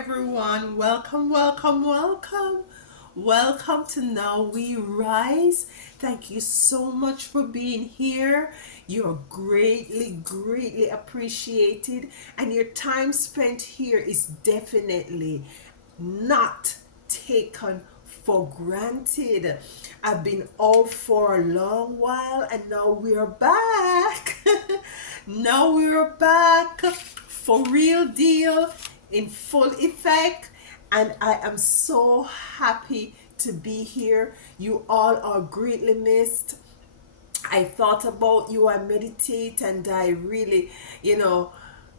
everyone. Welcome, welcome, welcome. Welcome to Now We Rise. Thank you so much for being here. You're greatly appreciated, and your time spent here is definitely not taken for granted. I've been off for a long while, and now we're back. Now we're back for real deal in full effect, and I am so happy to be here. You all are greatly missed. I thought about you, I meditate, and I really,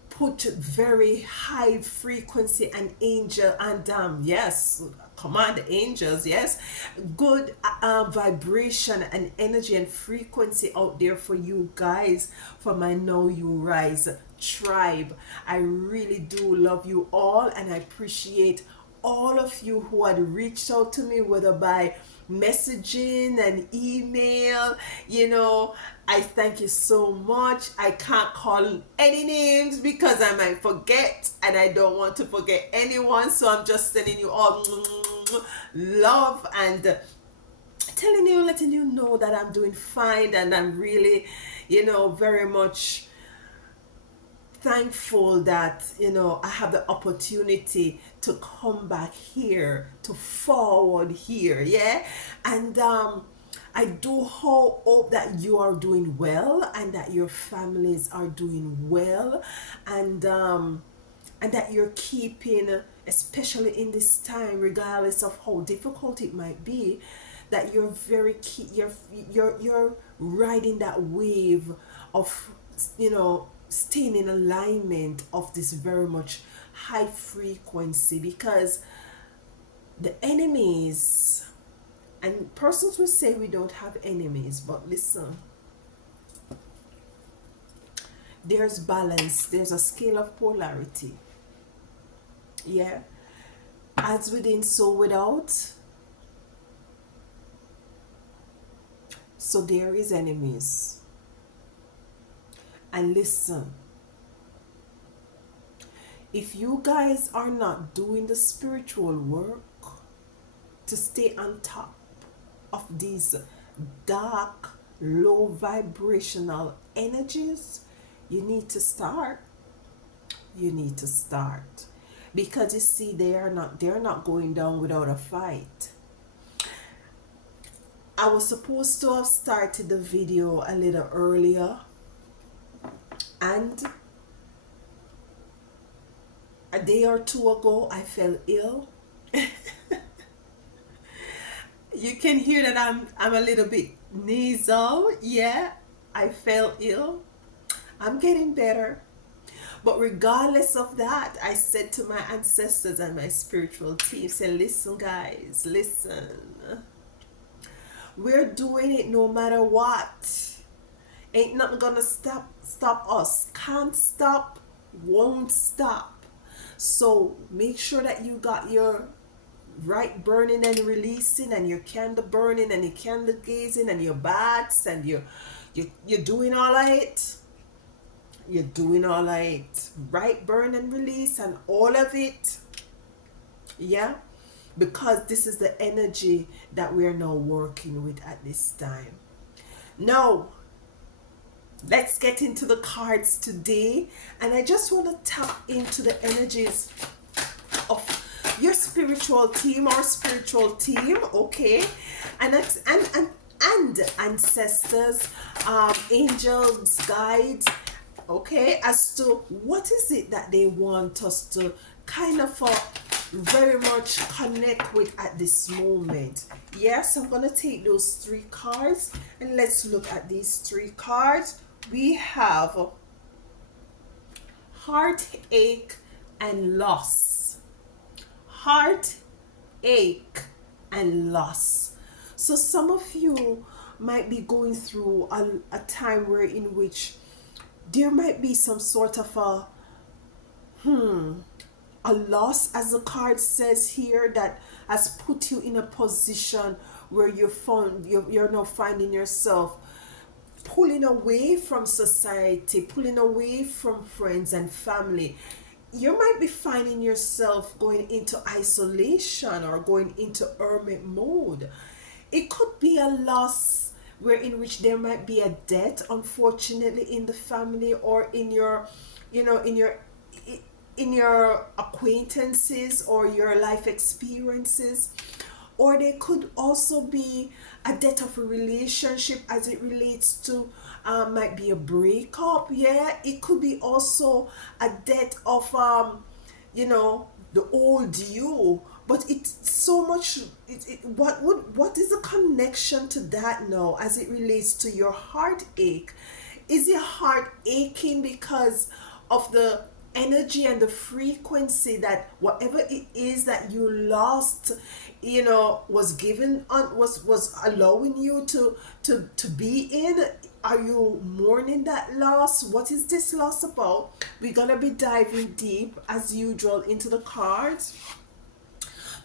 put very high frequency and angel and yes, command the angels, yes, good vibration and energy and frequency out there for you guys, for my Know You Rise tribe. I really do love you all, and I appreciate all of you who had reached out to me, whether by messaging and email. I thank you so much. I can't call any names because I might forget, and I don't want to forget anyone, so I'm just sending you all love and telling you, letting you know that I'm doing fine, and I'm really, very much thankful that I have the opportunity to come back here, to forward here, yeah. And I do hope that you are doing well, and that your families are doing well, and that you're keeping, especially in this time, regardless of how difficult it might be, that you're very key, you're riding that wave of staying in alignment of this very much high frequency, because the enemies, and persons will say we don't have enemies, but listen, there's balance, there's a scale of polarity, yeah, as within so without. So there is enemies. And listen, if you guys are not doing the spiritual work to stay on top of these dark, low vibrational energies, you need to start. You need to start. Because you see, they're not going down without a fight. I was supposed to have started the video a little earlier, and a day or two ago I fell ill. You can hear that I'm a little bit nasal. Yeah, I fell ill. I'm getting better. But regardless of that, I said to my ancestors and my spiritual team, say, listen guys, listen. We're doing it no matter what. Ain't nothing gonna stop us. Can't stop, won't stop. So make sure that you got your right burning and releasing, and your candle burning and your candle gazing, and your baths, and you're doing all right. You're doing all right. Right burn and release and all of it. Yeah. Because this is the energy that we are now working with at this time. Now, let's get into the cards today, and I just want to tap into the energies of your spiritual team or spiritual team, okay, and ancestors, angels, guides, okay, as to what is it that they want us to kind of very much connect with at this moment. Yes, I'm gonna take those three cards, and let's look at these three cards. We have heartache and loss. Heartache and loss. So some of you might be going through a time where in which there might be some sort of a loss, as the card says here, that has put you in a position where you're now finding yourself pulling away from society, pulling away from friends and family, you might be finding yourself going into isolation or going into hermit mode. It could be a loss where in which there might be a death, unfortunately, in the family or in your, you know, in your acquaintances or your life experiences. Or there could also be a death of a relationship as it relates to, might be a breakup. Yeah, it could be also a death of, you know, the old you. But it's so much. What is the connection to that now as it relates to your heartache? Is your heart aching because of the energy and the frequency that whatever it is that you lost, you know, was given on, was allowing you to be in? Are you mourning that loss? What is this loss about? We're gonna be diving deep as usual into the cards.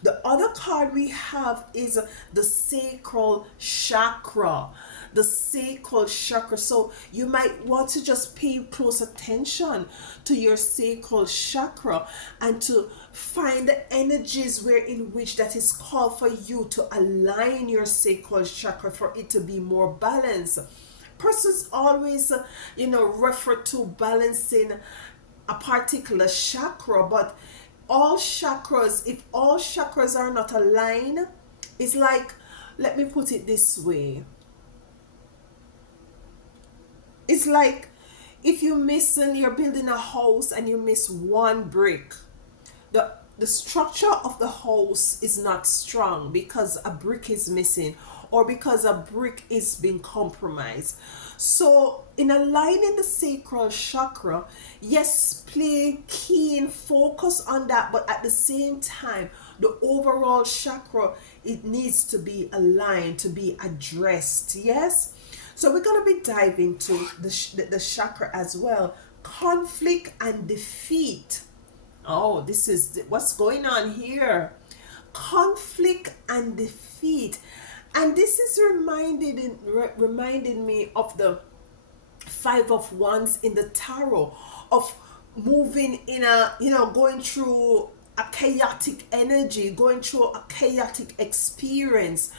The other card we have is the sacral chakra. The sacral chakra. So you might want to just pay close attention to your sacral chakra and to find the energies where in which that is called for you to align your sacral chakra for it to be more balanced. Persons always, refer to balancing a particular chakra, but all chakras, if all chakras are not aligned, it's like, let me put it this way, it's like if you missing, you're building a house and you miss one brick, the structure of the house is not strong because a brick is missing or because a brick is being compromised. So in aligning the sacral chakra, yes, play keen focus on that, but at the same time the overall chakra, it needs to be aligned, to be addressed. Yes, so we're going to be diving to the chakra as well. Conflict and defeat. Oh, this is what's going on here. Conflict and defeat. And this is reminding me of the Five of Wands in the tarot, of moving in a, going through a chaotic energy, going through a chaotic experience.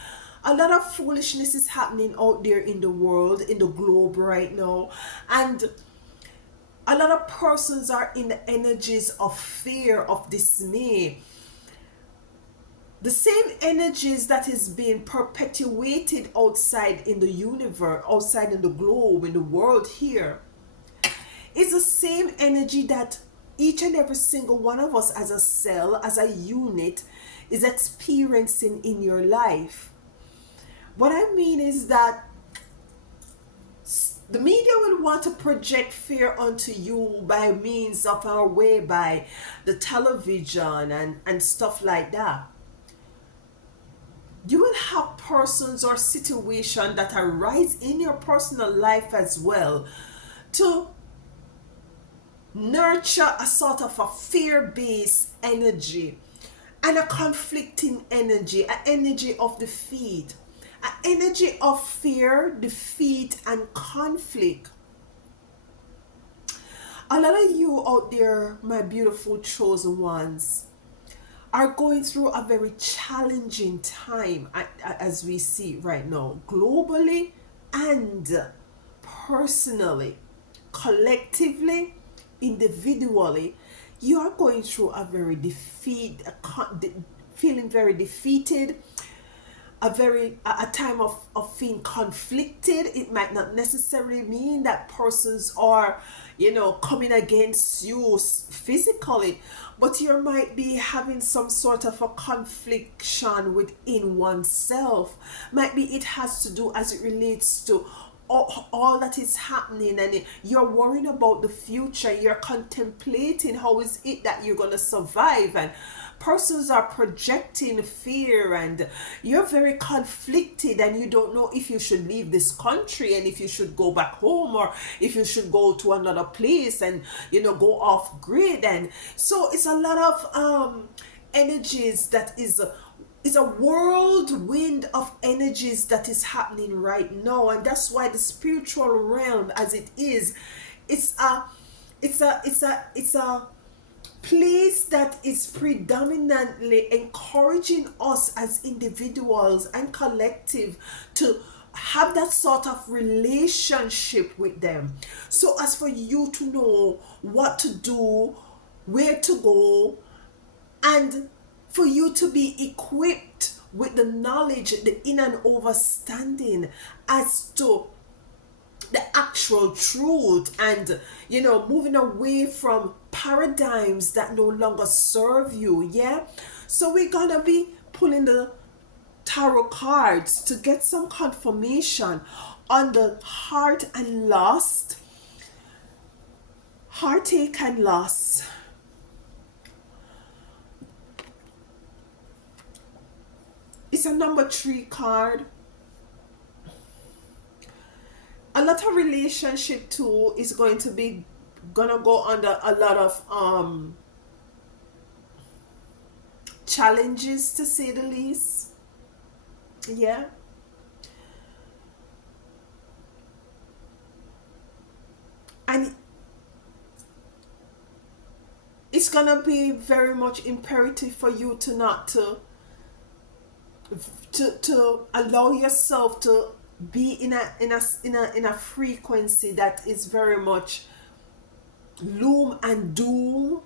A lot of foolishness is happening out there in the world, in the globe right now. And a lot of persons are in the energies of fear, of dismay. The same energies that is being perpetuated outside in the universe, outside in the globe, in the world here, is the same energy that each and every single one of us as a cell, as a unit, is experiencing in your life. What I mean is that the media will want to project fear onto you by means of our way, by the television and stuff like that. You will have persons or situations that arise in your personal life as well to nurture a sort of a fear-based energy and a conflicting energy, an energy of defeat, an energy of fear, defeat, and conflict. A lot of you out there, my beautiful chosen ones, are going through a very challenging time as we see right now, globally and personally, collectively, individually. You are going through a very feeling very defeated, a time of feeling conflicted. It might not necessarily mean that persons are, coming against you physically, but you might be having some sort of a confliction within oneself. Might be it has to do as it relates to all that is happening, and you're worrying about the future. You're contemplating how is it that you're going to survive, and persons are projecting fear, and you're very conflicted, and you don't know if you should leave this country and if you should go back home or if you should go to another place and go off grid. And so it's a lot of energies that is a whirlwind of energies that is happening right now. And that's why the spiritual realm, as it is, it's a place that is predominantly encouraging us as individuals and collective to have that sort of relationship with them, so as for you to know what to do, where to go, and for you to be equipped with the knowledge, the in and overstanding as to the actual truth, and moving away from paradigms that no longer serve you. Yeah, so we're gonna be pulling the tarot cards to get some confirmation on the heartache and loss. It's a number 3 card. A lot of relationship too is gonna go under a lot of challenges, to say the least. Yeah, and it's gonna be very much imperative for you to not to allow yourself to be in a frequency that is very much gloom and doom.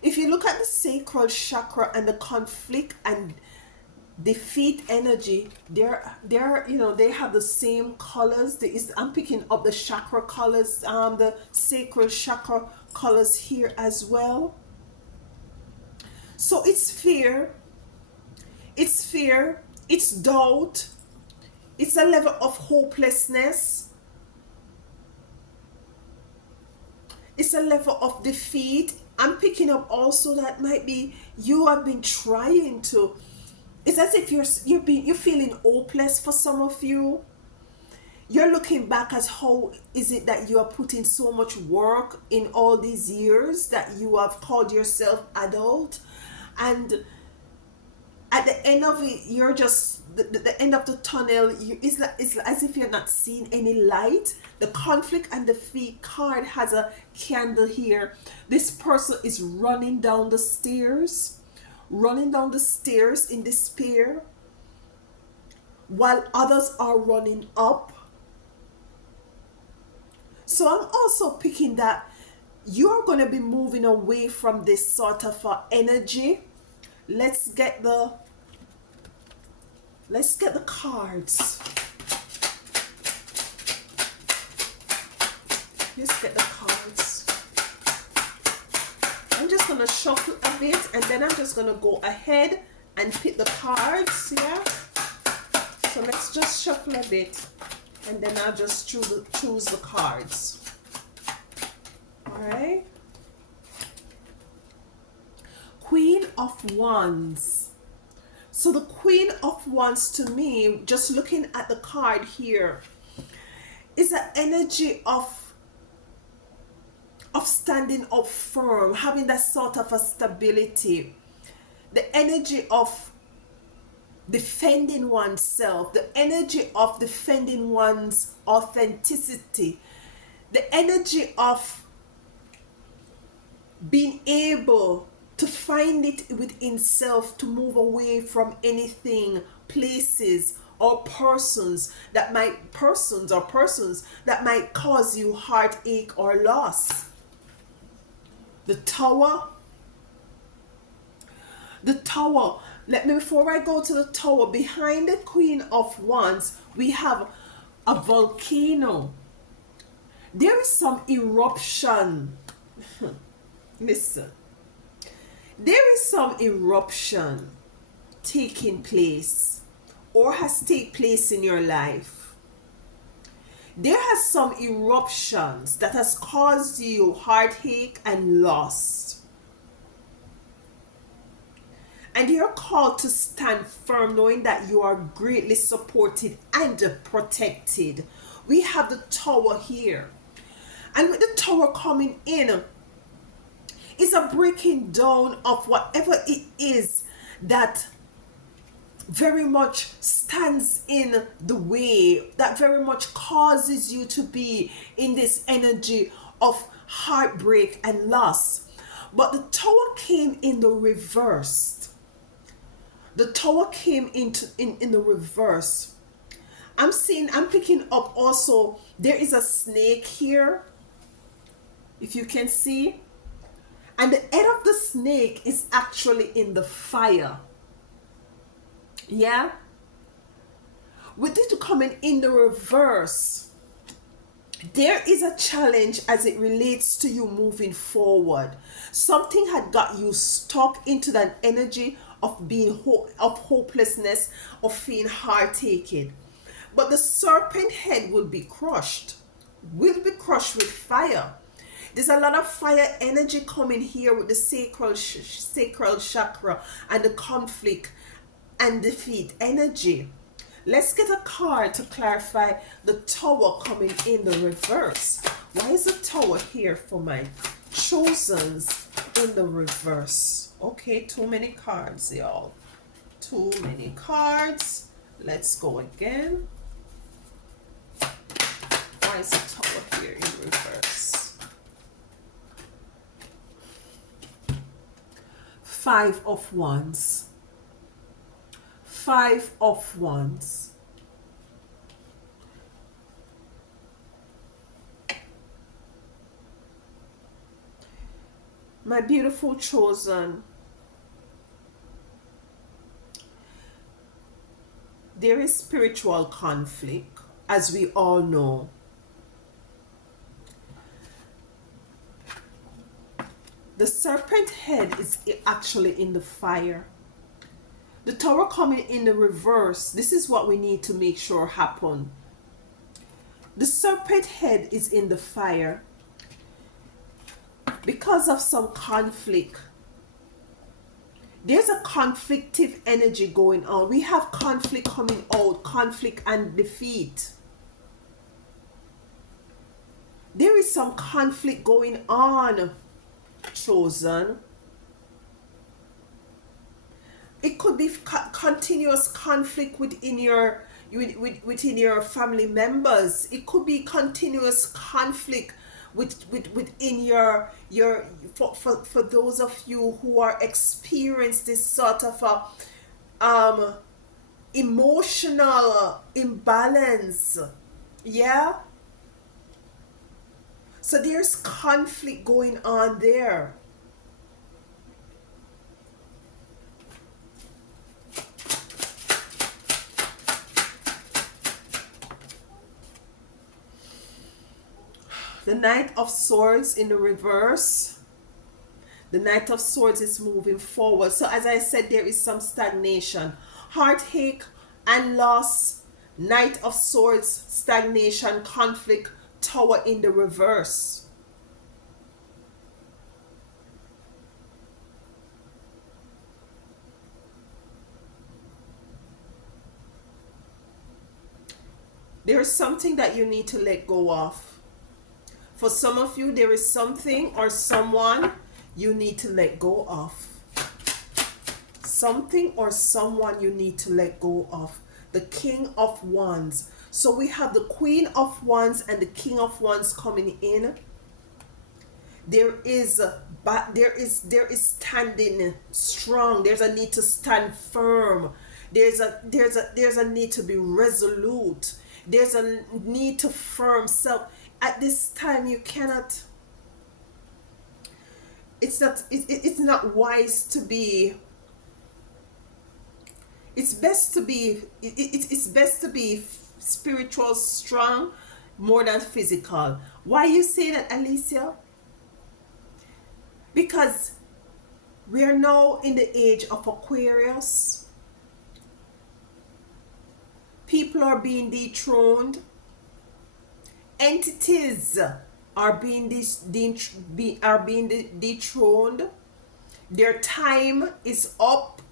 If you look at the sacral chakra and the conflict and defeat energy, they have the same colors. I'm picking up the chakra colors, the sacral chakra colors here as well. So it's fear, it's doubt, it's a level of hopelessness, it's a level of defeat. I'm picking up also that might be you have been trying to, it's as if you're feeling hopeless. For some of you, you're looking back as how is it that you are putting so much work in all these years that you have called yourself adult, and at the end of it, you're just the end of the tunnel. It's as if you're not seeing any light. The conflict and defeat card has a candle here. This person is running down the stairs in despair, while others are running up. So I'm also picking that you're going to be moving away from this sort of energy. Let's get the cards. Let's get the cards. I'm just going to shuffle a bit, and then I'm just going to go ahead and pick the cards. Yeah, so let's just shuffle a bit, and then I'll just choose the cards. All right. Queen of Wands. So the Queen of Wands, to me, just looking at the card here, is an energy of standing up firm, having that sort of a stability, the energy of defending oneself, the energy of defending one's authenticity, the energy of being able to find it within self to move away from anything, places, or persons that might cause you heartache or loss. The Tower. Before I go to the Tower, behind the Queen of Wands, we have a volcano. There is some eruption. Listen. There is some eruption taking place or has taken place in your life. There has some eruptions that has caused you heartache and loss. And you're called to stand firm, knowing that you are greatly supported and protected. We have the Tower here. And with the Tower coming in, it's a breaking down of whatever it is that very much stands in the way, that very much causes you to be in this energy of heartbreak and loss. But the tower came in the reverse. The tower came in the reverse. I'm picking up also, there is a snake here, if you can see. And the head of the snake is actually in the fire. Yeah? With it coming in the reverse, there is a challenge as it relates to you moving forward. Something had got you stuck into that energy of being of hopelessness, of feeling heart-taken. But the serpent head will be crushed with fire. There's a lot of fire energy coming here with the sacral chakra and the conflict and defeat energy. Let's get a card to clarify the tower coming in the reverse. Why is the tower here for my chosens in the reverse? Okay, too many cards, y'all. Too many cards. Let's go again. Why is the tower here in reverse? 5 of Wands. 5 of Wands. My beautiful chosen, there is spiritual conflict, as we all know. The serpent head is actually in the fire. The tower coming in the reverse, this is what we need to make sure happen. The serpent head is in the fire because of some conflict. There's a conflictive energy going on. We have conflict coming out, conflict and defeat. There is some conflict going on, chosen. It could be continuous conflict within your within your family members. It could be continuous conflict within your for those of you who are experiencing this sort of a emotional imbalance. Yeah, so there's conflict going on there. The Knight of Swords in the reverse. The Knight of Swords is moving forward. So as I said, there is some stagnation. Heartache and loss. Knight of Swords, stagnation, conflict, Tower in the reverse. There is something that you need to let go of. For some of you, there is something or someone you need to let go of. Something or someone you need to let go of. The King of Wands. So we have the Queen of Wands and the King of Wands coming in. There is standing strong. There's a need to stand firm. There's a need to be resolute. There's a need to firm self. At this time, you cannot. It's not wise to be. It's best to be. It's best to be spiritual strong more than physical. Why you say that, Alicia? Because we are now in the age of Aquarius. People are being dethroned. Entities are being dethroned. Their time is up,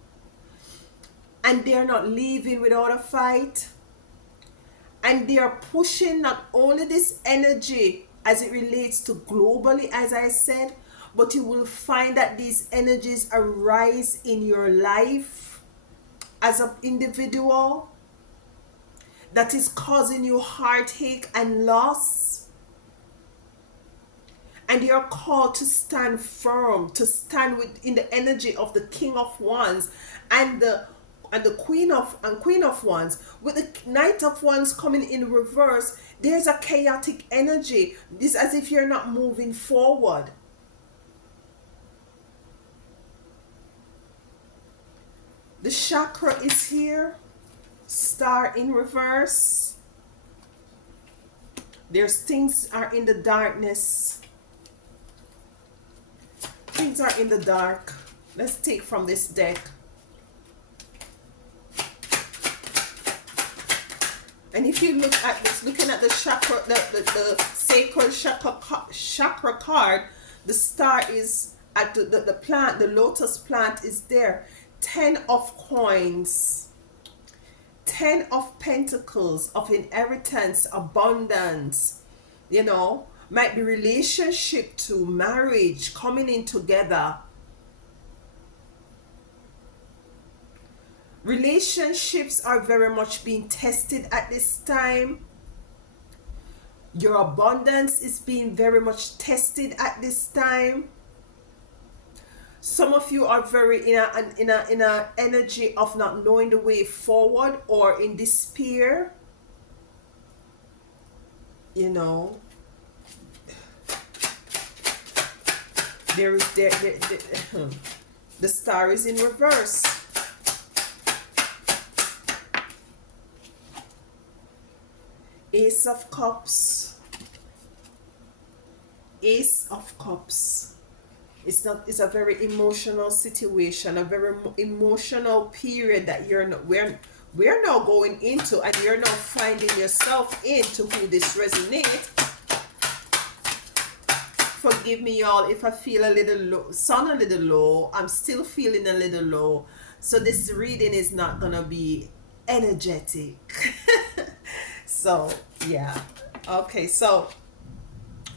and they're not leaving without a fight. And they are pushing not only this energy as it relates to globally, as I said, but you will find that these energies arise in your life as an individual that is causing you heartache and loss. and you're called to stand firm, to stand in the energy of the King of Wands and the Queen of Wands. With the Knight of Wands coming in reverse, there's a chaotic energy. It's as if you're not moving forward. The chakra is here. Star in reverse. There's things are in the darkness. Things are in the dark. Let's take from this deck. And if you look at this, looking at the chakra, the sacral chakra card, the star is at the plant, the lotus plant is there. 10 of coins, 10 of pentacles, of inheritance, abundance, you know, might be relationship to marriage coming in together. Relationships are very much being tested at this time. Your abundance is being very much tested at this time. Some of you are very in a energy of not knowing the way forward or in despair. You know, the star is in reverse. Ace of Cups. Ace of Cups. It's a very emotional situation, a very emotional period that we're now going into, and you're now finding yourself into who this resonates. Forgive me, y'all, if I feel a little low, sound a little low. I'm still feeling a little low, so this reading is not gonna be energetic. So yeah, okay. So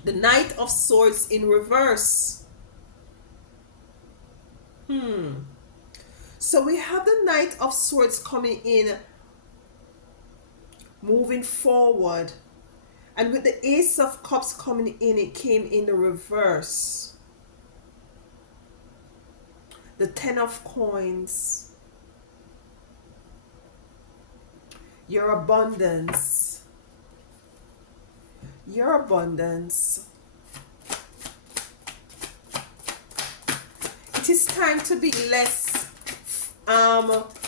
the Knight of Swords in reverse. So we have the Knight of Swords coming in, moving forward, and with the Ace of Cups coming in, it came in the reverse. The 10 of Coins, your abundance, your abundance. It is time to be less.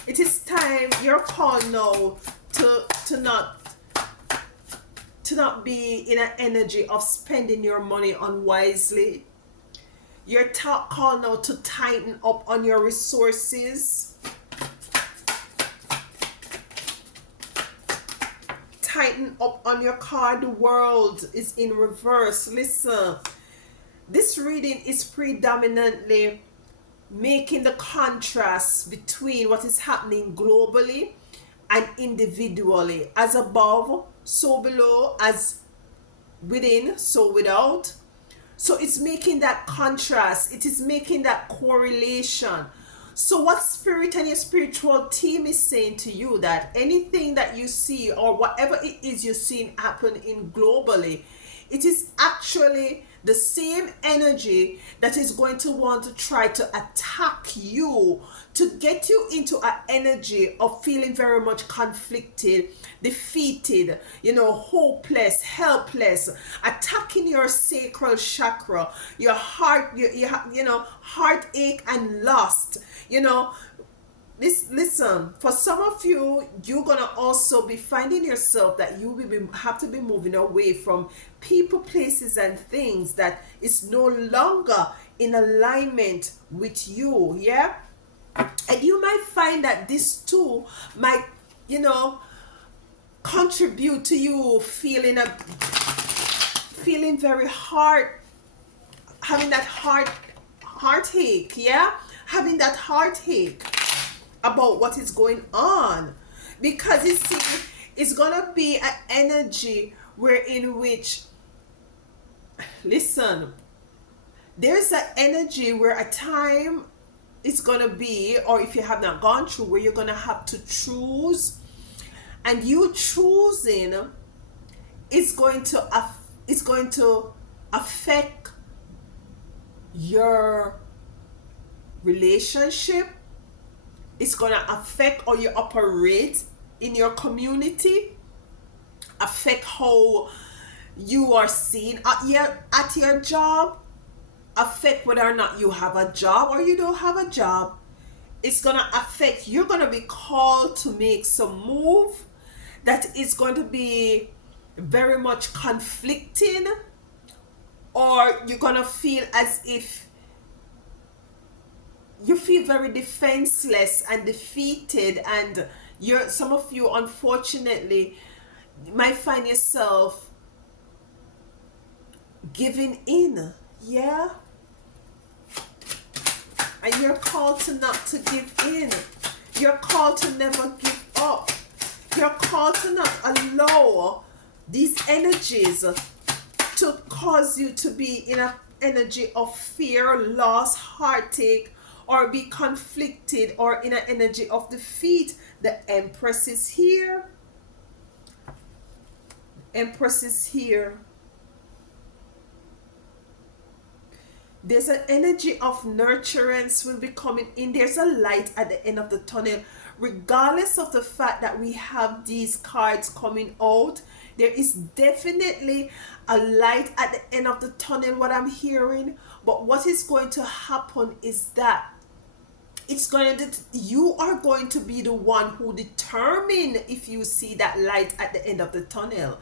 It is time. You're called now to not be in an energy of spending your money unwisely. You're called now to tighten up on your resources. Tighten up on your card. The World is in reverse. Listen, this reading is predominantly making the contrast between what is happening globally and individually. As above, so below, as within, so without. So it's making that contrast. It is making that correlation. So what Spirit and your spiritual team is saying to you, that anything that you see or whatever it is you're seeing happen in globally, it is actually the same energy that is going to want to try to attack you, to get you into an energy of feeling very much conflicted, defeated, you know, hopeless, helpless, attacking your sacral chakra, your heart, you know, heartache and lust, you know. Listen, for some of you, you're gonna also be finding yourself that you will have to be moving away from people, places, and things that is no longer in alignment with you. Yeah, and you might find that this too might, you know, contribute to you feeling very having that heartache. Yeah, having that heartache about what is going on, because you see, it's gonna be an energy in which, listen, there's an energy where a time is gonna be, or if you have not gone through, where you're gonna have to choose, and you choosing is going to affect your relationship. It's going to affect how you operate in your community, affect how you are seen at your job, affect whether or not you have a job or you don't have a job. It's going to affect, you're going to be called to make some move that is going to be very much conflicting, or you're going to feel as if you feel very defenseless and defeated, and you're, some of you unfortunately might find yourself giving in. Yeah, and you're called to not to give in. You're called to never give up. You're called to not allow these energies to cause you to be in an energy of fear, loss, heartache, or be conflicted, or in an energy of defeat. The Empress is here. Empress is here. There's an energy of nurturance will be coming in. There's a light at the end of the tunnel. Regardless of the fact that we have these cards coming out, there is definitely a light at the end of the tunnel, what I'm hearing. But what is going to happen is that it's going to, you are going to be the one who determine if you see that light at the end of the tunnel,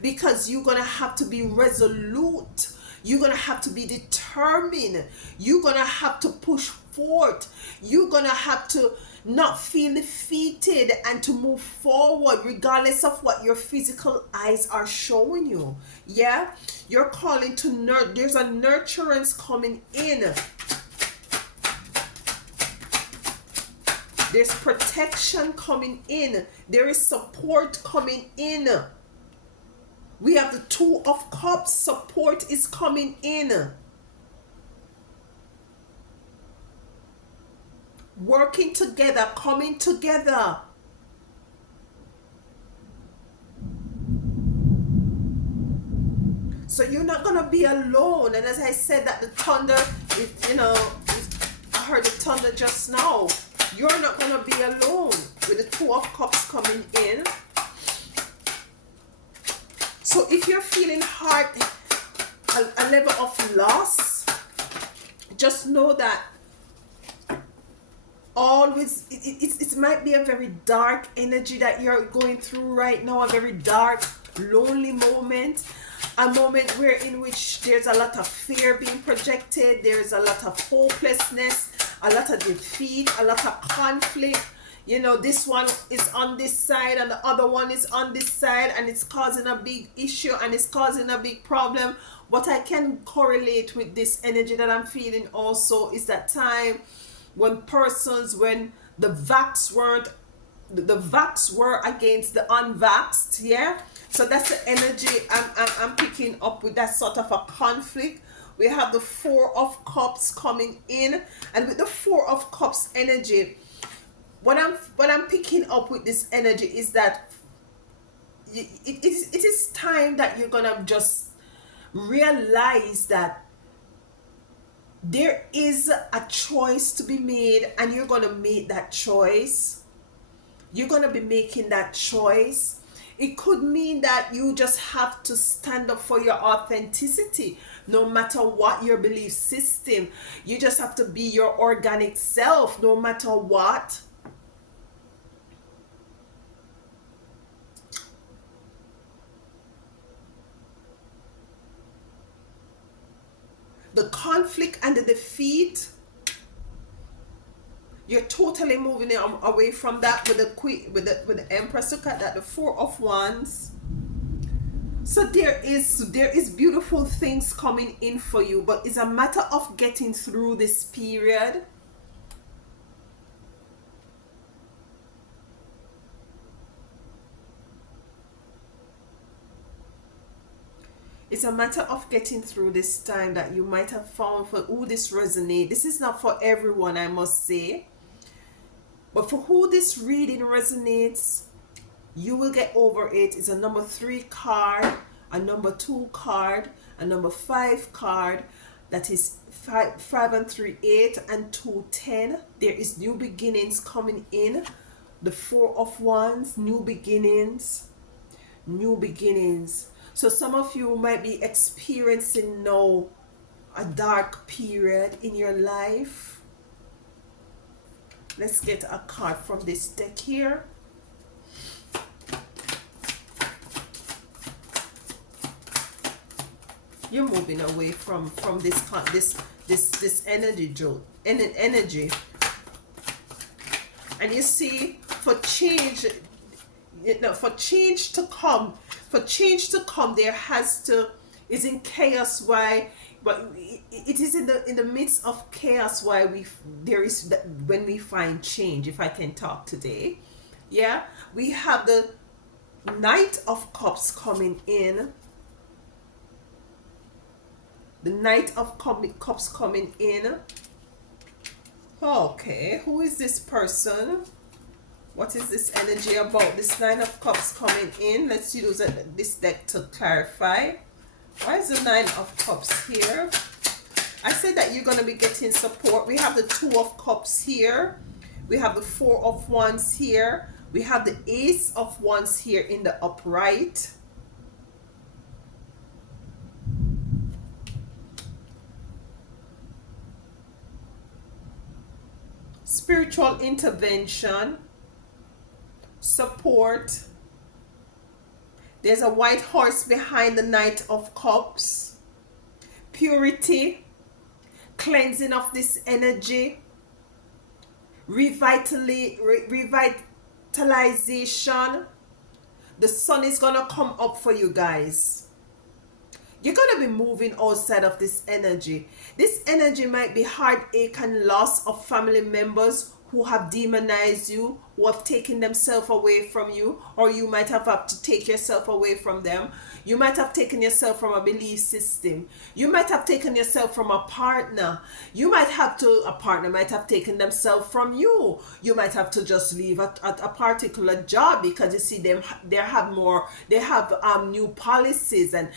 because you're going to have to be resolute. You're going to have to be determined. You're going to have to push forth. You're going to have to not feel defeated and to move forward regardless of what your physical eyes are showing you. Yeah, you're calling to nurture. There's a nurturance coming in. There's protection coming in. There is support coming in. We have the Two of Cups. Support is coming in. Working together, coming together. So you're not going to be alone. And as I said, that the thunder, I heard the thunder just now. You're not going to be alone with the Two of Cups coming in. So if you're feeling a level of loss, just know that always, it might be a very dark energy that you're going through right now, a very dark, lonely moment, a moment where in which there's a lot of fear being projected, there's a lot of hopelessness, a lot of defeat, a lot of conflict. You know, this one is on this side and the other one is on this side, and it's causing a big issue and it's causing a big problem. What I can correlate with this energy that I'm feeling also is that time when the vax were against the unvaxxed. Yeah, so that's the energy I'm picking up with, that sort of a conflict. We have the Four of Cups coming in, and with the Four of Cups energy, what I'm picking up with this energy is that it is time that you're gonna just realize that there is a choice to be made, and you're gonna make that choice. You're gonna be making that choice. It could mean that you just have to stand up for your authenticity, no matter what your belief system. You just have to be your organic self, no matter what. The conflict and the defeat, you're totally moving away from that with the queen, with the Empress. Look at that, the Four of Wands. So there is beautiful things coming in for you, but it's a matter of getting through this period. It's a matter of getting through this time that you might have found for who this resonates. This is not for everyone, I must say. But for who this reading resonates, you will get over it. It's a number 3 card, a number 2 card, a number 5 card. That is 5 and 3, 8 and 2, 10. There is new beginnings coming in. The 4 of Wands, new beginnings, new beginnings. So some of you might be experiencing now a dark period in your life. Let's get a card from this deck here. You're moving away from this energy. And you see, for change, for change to come, there has to, is in chaos. Why? But it is in the midst of chaos why when we find change. If I can talk today, yeah, we have the Knight of Cups coming in. The Knight of Cups coming in. Okay, who is this person? What is this energy about? This Nine of Cups coming in. Let's use this deck to clarify. Why is the Nine of Cups here? I said that you're going to be getting support. We have the Two of Cups here. We have the Four of Wands here. We have the Ace of Wands here in the upright. Spiritual intervention, support. There's a white horse behind the Knight of Cups. Purity, cleansing of this energy, revitalization. The sun is gonna come up for you guys. You're going to be moving outside of this energy. This energy might be heartache and loss of family members who have demonized you, who have taken themselves away from you, or you might have had to take yourself away from them. You might have taken yourself from a belief system. You might have taken yourself from a partner. A partner might have taken themselves from you. You might have to just leave a particular job because you see they have new policies and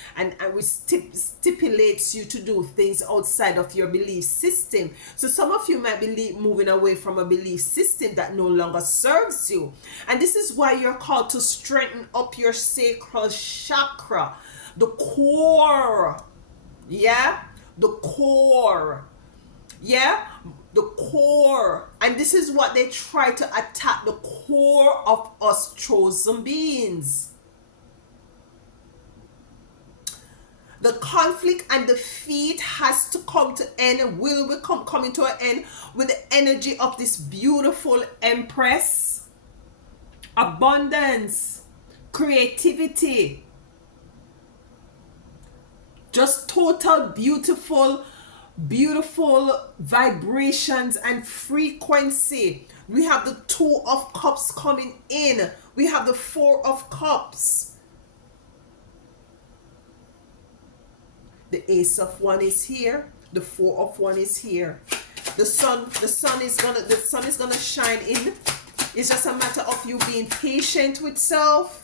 which stipulates you to do things outside of your belief system. So some of you might be moving away from a belief system that no longer serves you. And this is why you're called to strengthen up your sacral chakra, the core. Yeah, the core. Yeah, the core. And this is what they try to attack, the core of us chosen beings. The conflict and defeat has to come to end, will be coming to an end with the energy of this beautiful Empress. Abundance, creativity, just total beautiful vibrations and frequency. We have the Two of Cups coming in. We have the Four of Cups. The Ace of One is here. The Four of One is here. The sun is gonna shine in. It's just a matter of you being patient with self.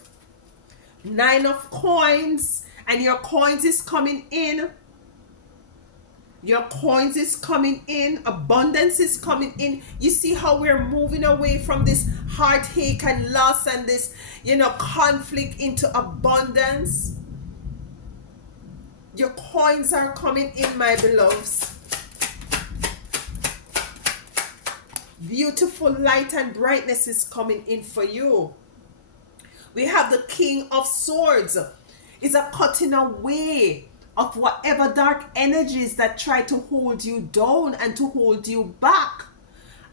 Nine of Coins, and your coins is coming in. Your coins is coming in. Abundance is coming in. You see how we're moving away from this heartache and loss and this, conflict into abundance. Your coins are coming in, my beloveds. Beautiful light and brightness is coming in for you. We have the King of Swords. It's a cutting away of whatever dark energies that try to hold you down and to hold you back.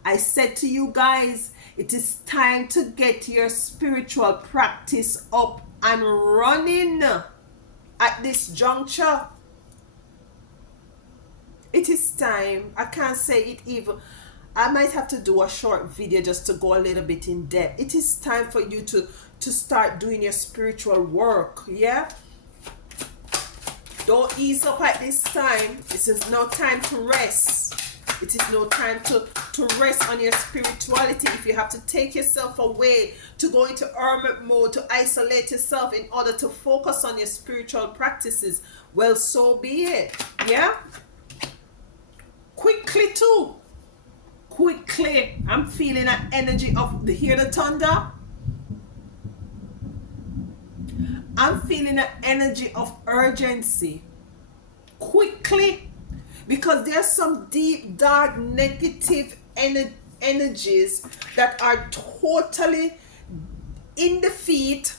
I said to you guys, it is time to get your spiritual practice up and running at this juncture. It is time. I can't say it even. I might have to do a short video just to go a little bit in depth. It is time for you to start doing your spiritual work. Yeah, don't ease up at this time. This is no time to rest. It is no time to rest on your spirituality. If you have to take yourself away, to go into hermit mode, to isolate yourself in order to focus on your spiritual practices, well, so be it. Yeah, quickly too. Quickly. I'm feeling that energy of the hear the thunder. I'm feeling that energy of urgency. Quickly. Because there's some deep, dark, negative energies that are totally in defeat.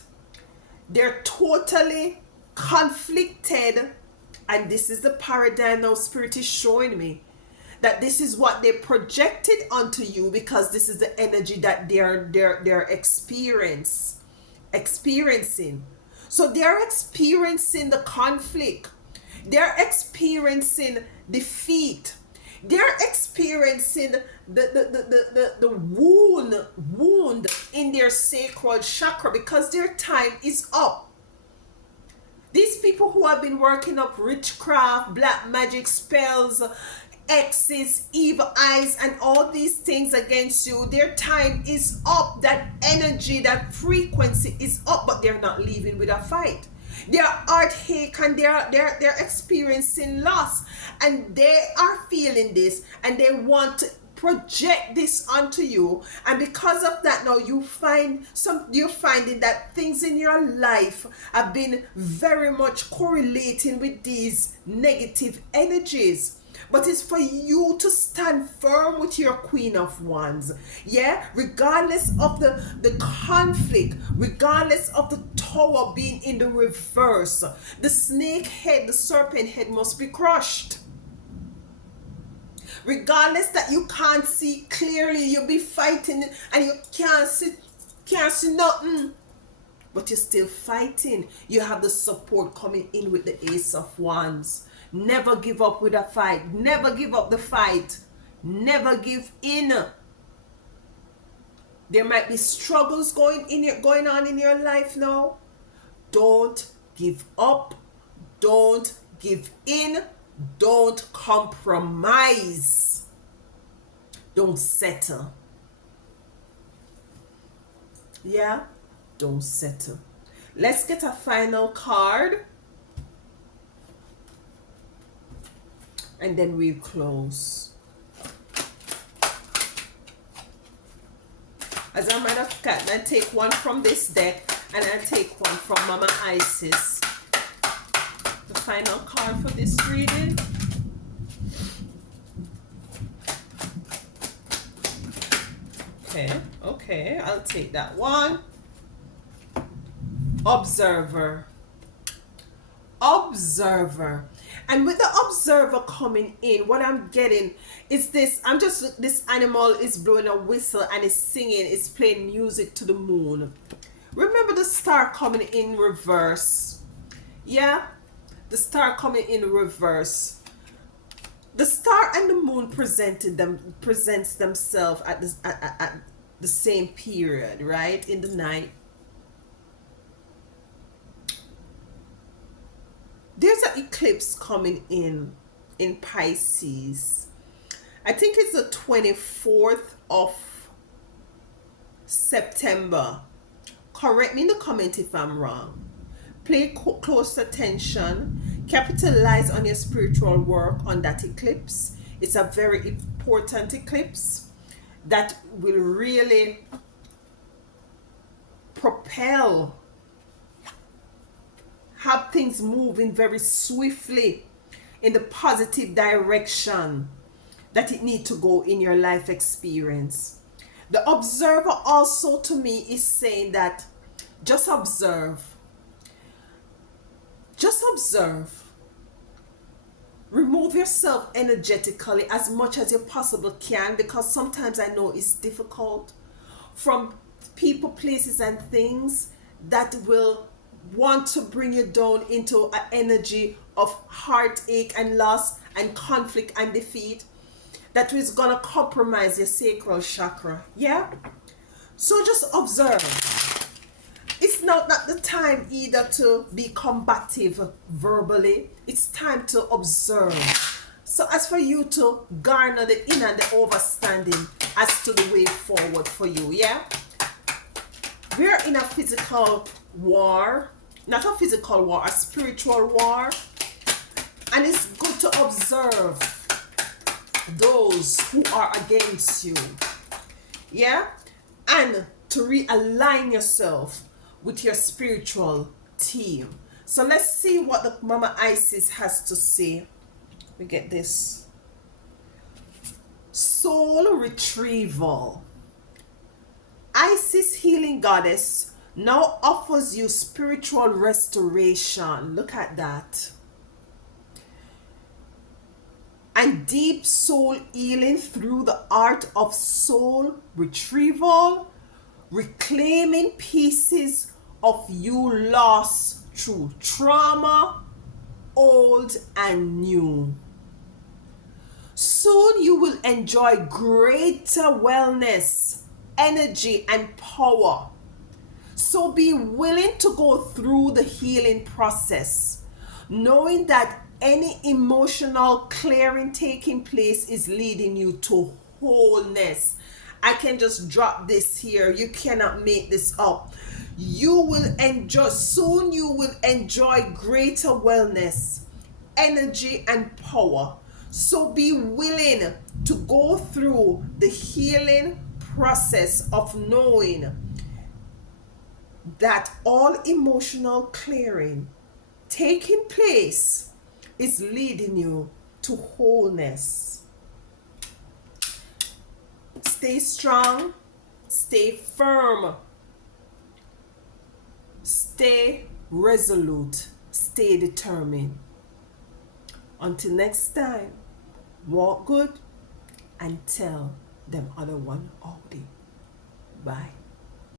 They're totally conflicted. And this is the paradigm now Spirit is showing me. That this is what they projected onto you, because this is the energy that they're experiencing. So they're experiencing the conflict. They're experiencing defeat. They're experiencing the wound in their sacral chakra, because their time is up. These people who have been working up witchcraft, black magic spells, X's, evil eyes, and all these things against you, their time is up. That energy, that frequency is up, but they're not leaving with a fight. Their heartache and they're experiencing loss, and they are feeling this, and they want to project this onto you. And because of that, now you're finding that things in your life have been very much correlating with these negative energies. But it's for you to stand firm with your Queen of Wands. Yeah? Regardless of the conflict, regardless of the tower being in the reverse, the snake head, the serpent head must be crushed. Regardless that you can't see clearly, you'll be fighting and you can't see nothing. But you're still fighting. You have the support coming in with the Ace of Wands. Never give up with a fight. Never give up the fight. Never give in. There might be struggles going on in your life now. Don't give up. Don't give in. Don't compromise. Don't settle. Yeah? Don't settle. Let's get a final card. And then we'll close. As a matter of fact, I take one from this deck and I take one from Mama Isis. The final card for this reading. Okay, I'll take that one. Observer. And with the observer coming in, what I'm getting is this. This animal is blowing a whistle and is singing, it's playing music to the moon. Remember the star coming in reverse. Yeah? The star coming in reverse. The star and the moon presents themselves at the same period, right? In the night. There's an eclipse coming in Pisces. I think it's the 24th of September. Correct me in the comment if I'm wrong. Pay close attention. Capitalize on your spiritual work on that eclipse. It's a very important eclipse that will really propel, have things moving very swiftly in the positive direction that it need to go in your life experience. The observer also to me is saying that just observe. Just observe. Remove yourself energetically as much as you possibly can, because sometimes I know it's difficult, from people, places and things that will want to bring you down into an energy of heartache and loss and conflict and defeat that is going to compromise your sacral chakra. Yeah? So just observe. It's not the time either to be combative verbally. It's time to observe. So as for you to garner the inner and the overstanding as to the way forward for you. Yeah? We're in a physical war, not a physical war, a spiritual war, and it's good to observe those who are against you. Yeah? And to realign yourself with your spiritual team. So let's see what the Mama Isis has to say. We get this. Soul retrieval. Isis, healing goddess, now offers you spiritual restoration. Look at that. And deep soul healing through the art of soul retrieval, reclaiming pieces of you lost through trauma, old and new. Soon you will enjoy greater wellness, energy, and power. So be willing to go through the healing process, knowing that any emotional clearing taking place is leading you to wholeness. I can just drop this here. You cannot make this up. You will enjoy, soon you will enjoy greater wellness, energy, and power. So be willing to go through the healing process of knowing that all emotional clearing taking place is leading you to wholeness. Stay strong, stay firm, stay resolute, stay determined. Until next time, walk good and tell them other one all day. Bye.